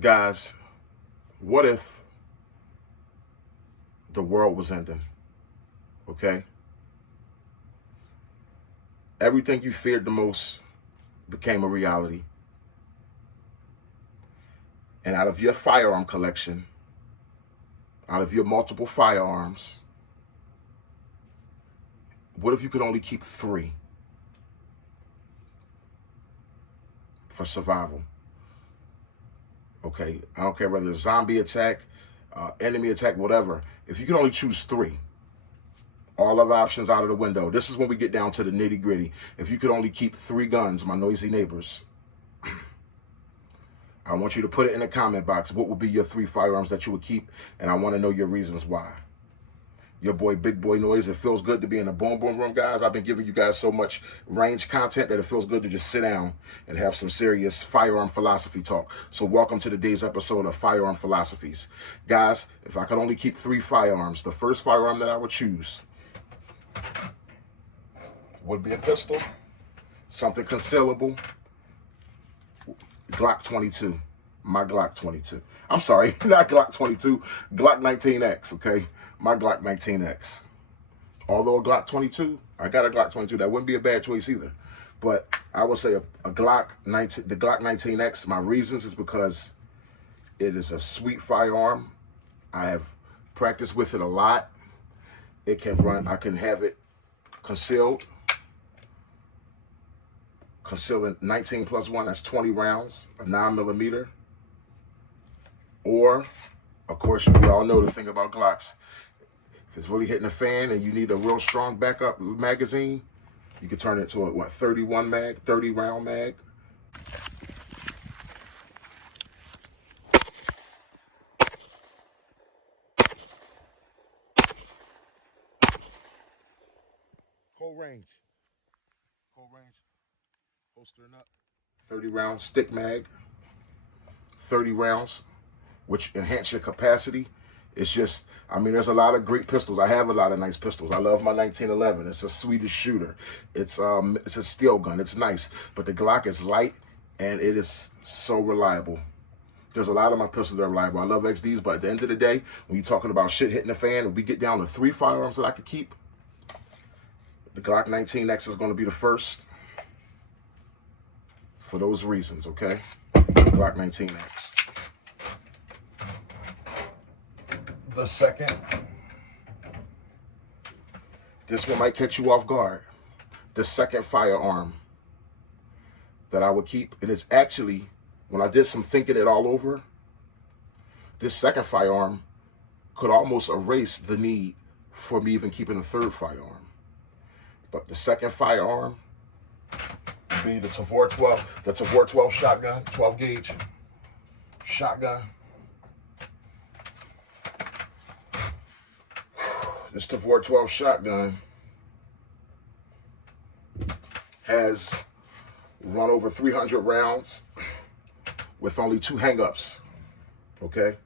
Guys, what if the world was ending? Okay? Everything you feared the most became a reality. And out of your firearm collection, out of your multiple firearms, what if you could only keep 3 for survival? Okay, I don't care whether it's zombie attack, enemy attack, whatever. If you could only choose 3, all other options out of the window. This is when we get down to the nitty gritty. If you could only keep 3 guns, my noisy neighbors, I want you to put it in the comment box. What would be your 3 firearms that you would keep? And I want to know your reasons why. Your boy, Big Boy Noise. It feels good to be in the boom boom room, guys. I've been giving you guys so much range content that it feels good to just sit down and have some serious firearm philosophy talk. So welcome to today's episode of Firearm Philosophies. Guys, if I could only keep 3 firearms, the first firearm that I would choose would be a pistol, something concealable. Glock 22, my Glock 22. I'm sorry, not Glock 22, Glock 19X, okay? My Glock 19X. Although a Glock 22, I got a Glock 22. That wouldn't be a bad choice either. But I would say a Glock 19, the Glock 19X, my reasons is because it is a sweet firearm. I have practiced with it a lot. It can run, I can have it concealed. Concealing 19 plus 1, that's 20 rounds, a 9mm. Or, of course, we all know the thing about Glocks. If it's really hitting a fan and you need a real strong backup magazine, you can turn it to a, 31 mag, 30 round mag. Whole range. Holstering up. 30 round stick mag. 30 rounds, which enhance your capacity. It's just, I mean, there's a lot of great pistols. I have a lot of nice pistols. I love my 1911. It's a Swedish shooter. It's a steel gun. It's nice. But the Glock is light and it is so reliable. There's a lot of my pistols that are reliable. I love XDs, but at the end of the day, when you're talking about shit hitting the fan, and we get down to 3 firearms that I could keep, the Glock 19X is going to be the first for those reasons, okay? Glock 19X. The second, this one might catch you off guard. The second firearm that I would keep, and it's actually, when I did some thinking it all over, this second firearm could almost erase the need for me even keeping a third firearm. But the second firearm would be the Tavor 12, the Tavor 12 shotgun, 12 gauge shotgun. This Tavor 12 shotgun has run over 300 rounds with only 2 hang-ups, okay?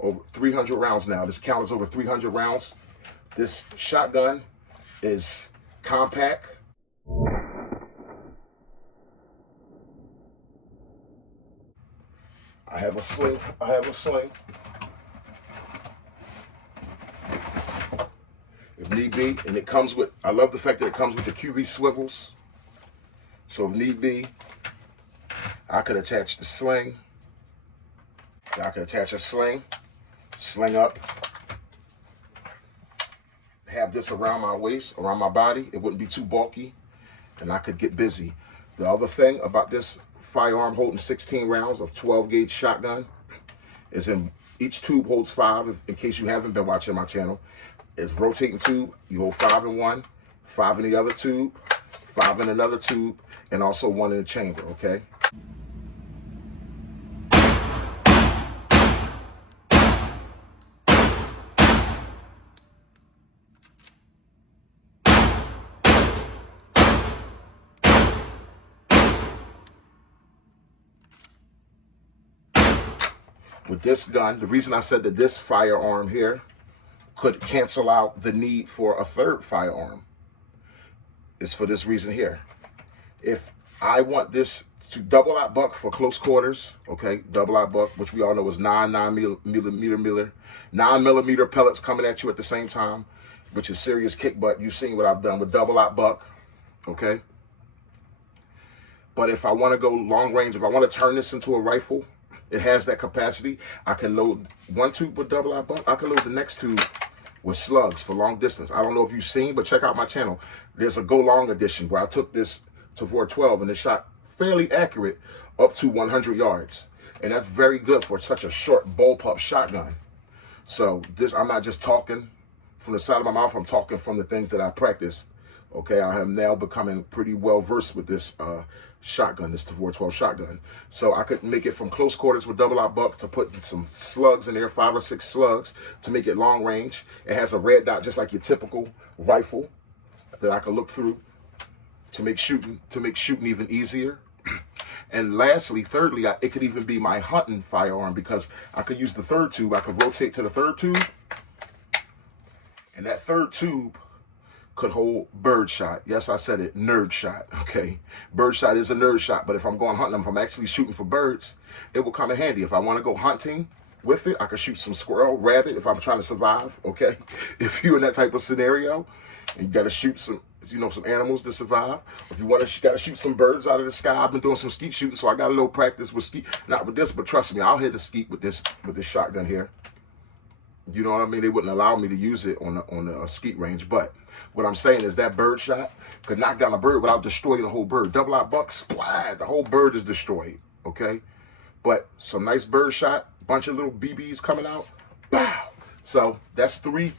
Over 300 rounds now. This count is over 300 rounds. This shotgun is compact. I have a sling. If need be, and it comes with, I love the fact that it comes with the QB swivels. So if need be, I could attach the sling. I could attach a sling up, have this around my waist, around my body. It wouldn't be too bulky, and I could get busy. The other thing about this firearm holding 16 rounds of 12 gauge shotgun is in each tube holds 5, in case you haven't been watching my channel. It's rotating tube. You hold 5 in one, 5 in the other tube, 5 in another tube, and also 1 in the chamber, okay? With this gun, the reason I said that this firearm here could cancel out the need for a third firearm is for this reason here. If I want this double aught buck for close quarters, okay? Double aught buck, which we all know is 9mm pellets coming at you at the same time, which is serious kick butt. You've seen what I've done with double aught buck, okay? But if I want to go long range, if I want to turn this into a rifle, it has that capacity. I can load one tube with double aught buck. I can load the next tube with slugs for long distance. I don't know if you've seen, but check out my channel. There's a Go Long edition where I took this Tavor 12 and it shot fairly accurate up to 100 yards. And that's very good for such a short bullpup shotgun. So this, I'm not just talking from the side of my mouth, I'm talking from the things that I practice. Okay, I have now becoming pretty well versed with this shotgun, this Tavor 12 shotgun. So I could make it from close quarters with double aught buck to put some slugs in there, 5 or 6 slugs to make it long range. It has a red dot just like your typical rifle that I can look through to make shooting even easier. And lastly, thirdly, it could even be my hunting firearm because I could use the third tube. I could rotate to the third tube, and that third tube could hold bird shot. Yes, I said it, nerd shot, okay? Bird shot is a nerd shot, but if I'm going hunting, if I'm actually shooting for birds, it will come in handy. If I want to go hunting with it, I can shoot some squirrel, rabbit, if I'm trying to survive, okay? If you're in that type of scenario, and you got to shoot some, you know, some animals to survive. If you want to, got to shoot some birds out of the sky. I've been doing some skeet shooting, so I got a little practice with skeet. Not with this, but trust me, I'll hit the skeet with this shotgun here. You know what I mean? They wouldn't allow me to use it on the skeet range, but what I'm saying is that bird shot could knock down a bird without destroying the whole bird. Double aught buck, splat, the whole bird is destroyed, okay? But some nice bird shot, bunch of little BBs coming out, bow. So that's 3.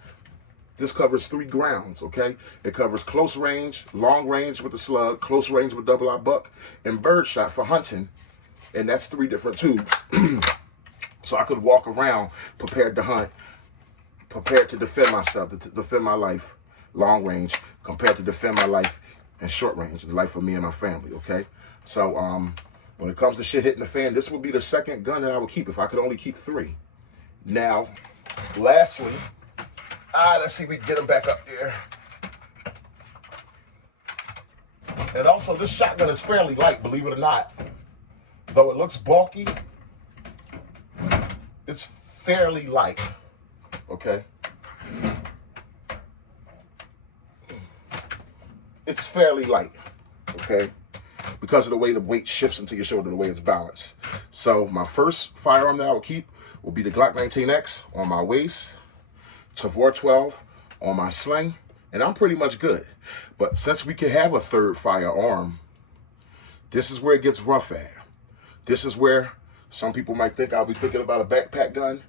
This covers 3 grounds, okay? It covers close range, long range with the slug, close range with double aught buck, and bird shot for hunting. And that's 3 different tubes. So I could walk around prepared to hunt, prepared to defend myself, to defend my life, long range, compared to defend my life in short range, the life of me and my family, okay? So when it comes to shit hitting the fan, this would be the second gun that I would keep if I could only keep 3. Now, lastly, let's see if we can get them back up there. And also, this shotgun is fairly light, believe it or not. Though it looks bulky, it's fairly light, okay? It's fairly light, okay? Because of the way the weight shifts into your shoulder, the way it's balanced. So my first firearm that I will keep will be the Glock 19X on my waist, Tavor 12 on my sling, and I'm pretty much good. But since we can have a third firearm, this is where it gets rough at. This is where some people might think I'll be thinking about a backpack gun.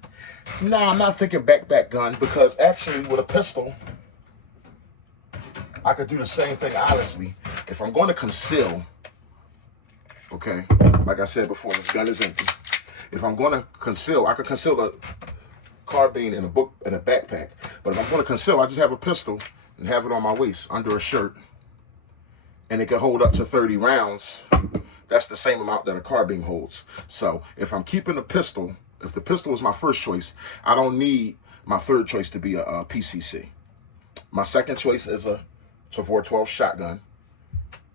Nah, I'm not thinking backpack gun because actually with a pistol, I could do the same thing honestly. If I'm going to conceal, okay, like I said before, this gun is empty. If I'm going to conceal, I could conceal a carbine in a backpack. But if I'm going to conceal, I just have a pistol and have it on my waist under a shirt. And it can hold up to 30 rounds. That's the same amount that a carbine holds. So if I'm keeping a pistol, if the pistol is my first choice, I don't need my third choice to be a PCC. My second choice is a Tavor 12 shotgun,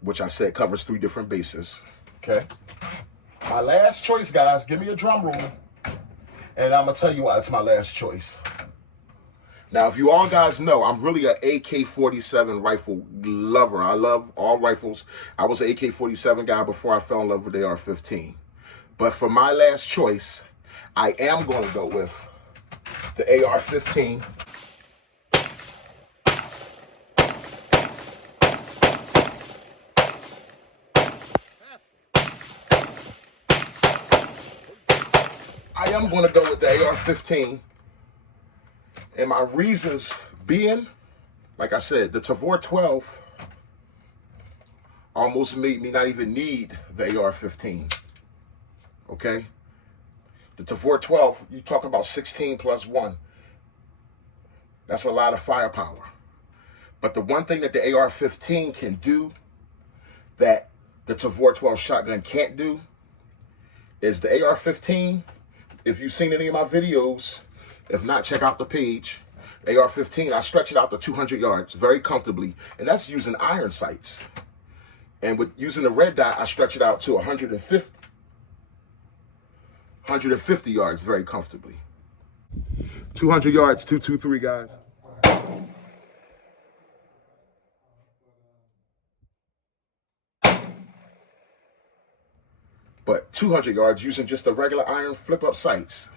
which I said covers 3 different bases. Okay. My last choice, guys, give me a drum roll. And I'm going to tell you why it's my last choice. Now, if you all guys know, I'm really an AK-47 rifle lover. I love all rifles. I was an AK-47 guy before I fell in love with the AR-15. But for my last choice, I am going to go with the AR-15. I am going to go with the AR-15. And my reasons being, like I said, the Tavor 12 almost made me not even need the AR-15. Okay? The Tavor 12, you talk about 16 plus 1. That's a lot of firepower. But the one thing that the AR-15 can do that the Tavor 12 shotgun can't do is the AR-15, if you've seen any of my videos, if not, check out the page. AR-15, I stretch it out to 200 yards very comfortably, and that's using iron sights. And with using the red dot, I stretch it out to 150 yards very comfortably. 200 yards, 223, guys. But 200 yards using just the regular iron flip-up sights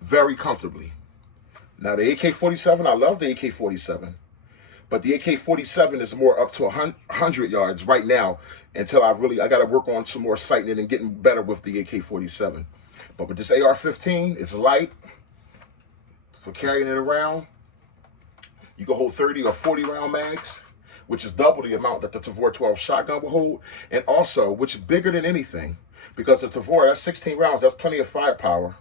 very comfortably. Now the AK-47, I love the AK-47, but the AK-47 is more up to 100 yards right now until I got to work on some more sighting and getting better with the AK-47. But with this AR-15, it's light for carrying it around. You can hold 30 or 40 round mags, which is double the amount that the Tavor 12 shotgun will hold. And also, which is bigger than anything, because the Tavor, that's 16 rounds, that's plenty of firepower.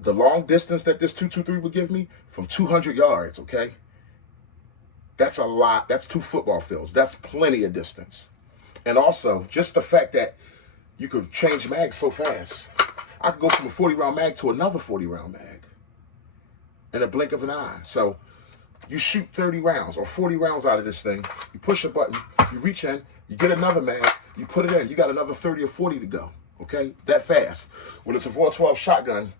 The long distance that this 223 would give me, from 200 yards, okay? That's a lot. That's 2 football fields. That's plenty of distance. And also, just the fact that you could change mags so fast. I could go from a 40 round mag to another 40 round mag in a blink of an eye. So you shoot 30 rounds or 40 rounds out of this thing. You push a button, you reach in, you get another mag, you put it in. You got another 30 or 40 to go, okay? That fast. With a Tavor 12 shotgun,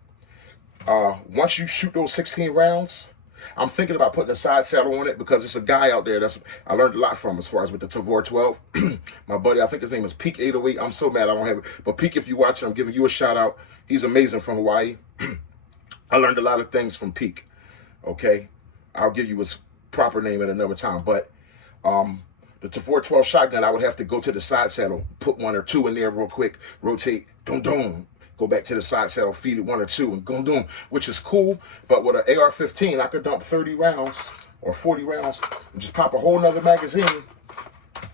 once you shoot those 16 rounds, I'm thinking about putting a side saddle on it because it's a guy out there I learned a lot from as far as with the Tavor 12. My buddy, I think his name is Peak 808. I'm so mad I don't have it. But Peak, if you watch it, I'm giving you a shout out. He's amazing from Hawaii. I learned a lot of things from Peak, okay? I'll give you his proper name at another time. But the Tavor 12 shotgun, I would have to go to the side saddle, put 1 or 2 in there real quick, rotate, doom, go back to the side saddle, feed it 1 or 2, and doom, which is cool. But with an AR-15, I could dump 30 rounds or 40 rounds and just pop a whole nother magazine,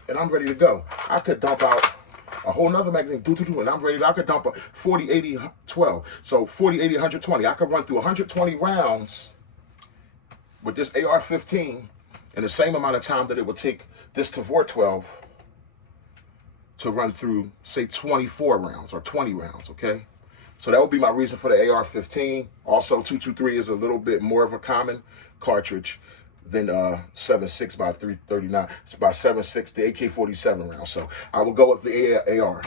and I'm ready to go. I could dump out a whole nother magazine, and I'm ready. I could dump a 40, 80, 12. So 40, 80, 120. I could run through 120 rounds with this AR-15 in the same amount of time that it would take this Tavor 12 to run through, say, 24 rounds or 20 rounds, okay? So that would be my reason for the AR-15. Also, 223 is a little bit more of a common cartridge than 7.6 by 339. It's by 7.6, the AK-47 round. So I will go with the AR.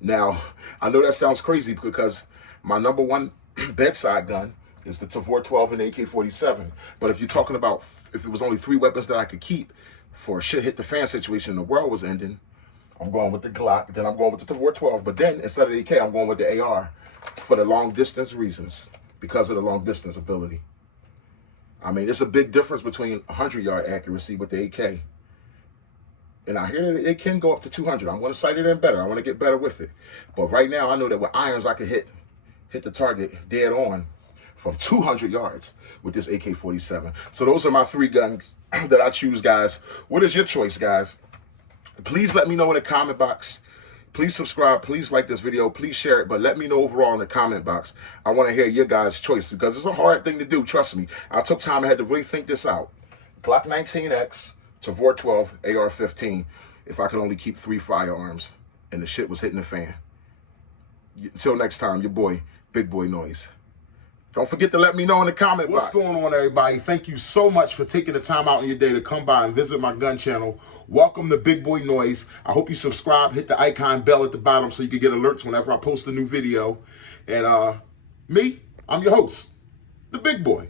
Now, I know that sounds crazy because my number one bedside gun is the Tavor 12 and the AK-47. But if you're talking about if it was only 3 weapons that I could keep for a shit hit the fan situation and the world was ending, I'm going with the Glock, then I'm going with the Tavor 12. But then instead of the AK, I'm going with the AR for the long distance reasons, because of the long distance ability. I mean, it's a big difference between 100-yard accuracy with the AK. And I hear that it can go up to 200. I'm going to sight it in better. I want to get better with it. But right now, I know that with irons, I can hit the target dead on from 200 yards with this AK-47. So those are my 3 guns that I choose, guys. What is your choice, guys? Please let me know in the comment box. Please subscribe. Please like this video. Please share it. But let me know overall in the comment box. I want to hear your guys' choice because it's a hard thing to do. Trust me. I took time. I had to really think this out. Glock 19X, Tavor 12, AR-15. If I could only keep 3 firearms and the shit was hitting the fan. Until next time, your boy, Big Boy Noise. Don't forget to let me know in the comment box. What's going on, everybody? Thank you so much for taking the time out in your day to come by and visit my gun channel. Welcome to Big Boy Noise. I hope you subscribe, hit the icon bell at the bottom so you can get alerts whenever I post a new video. And me, I'm your host, the Big Boy.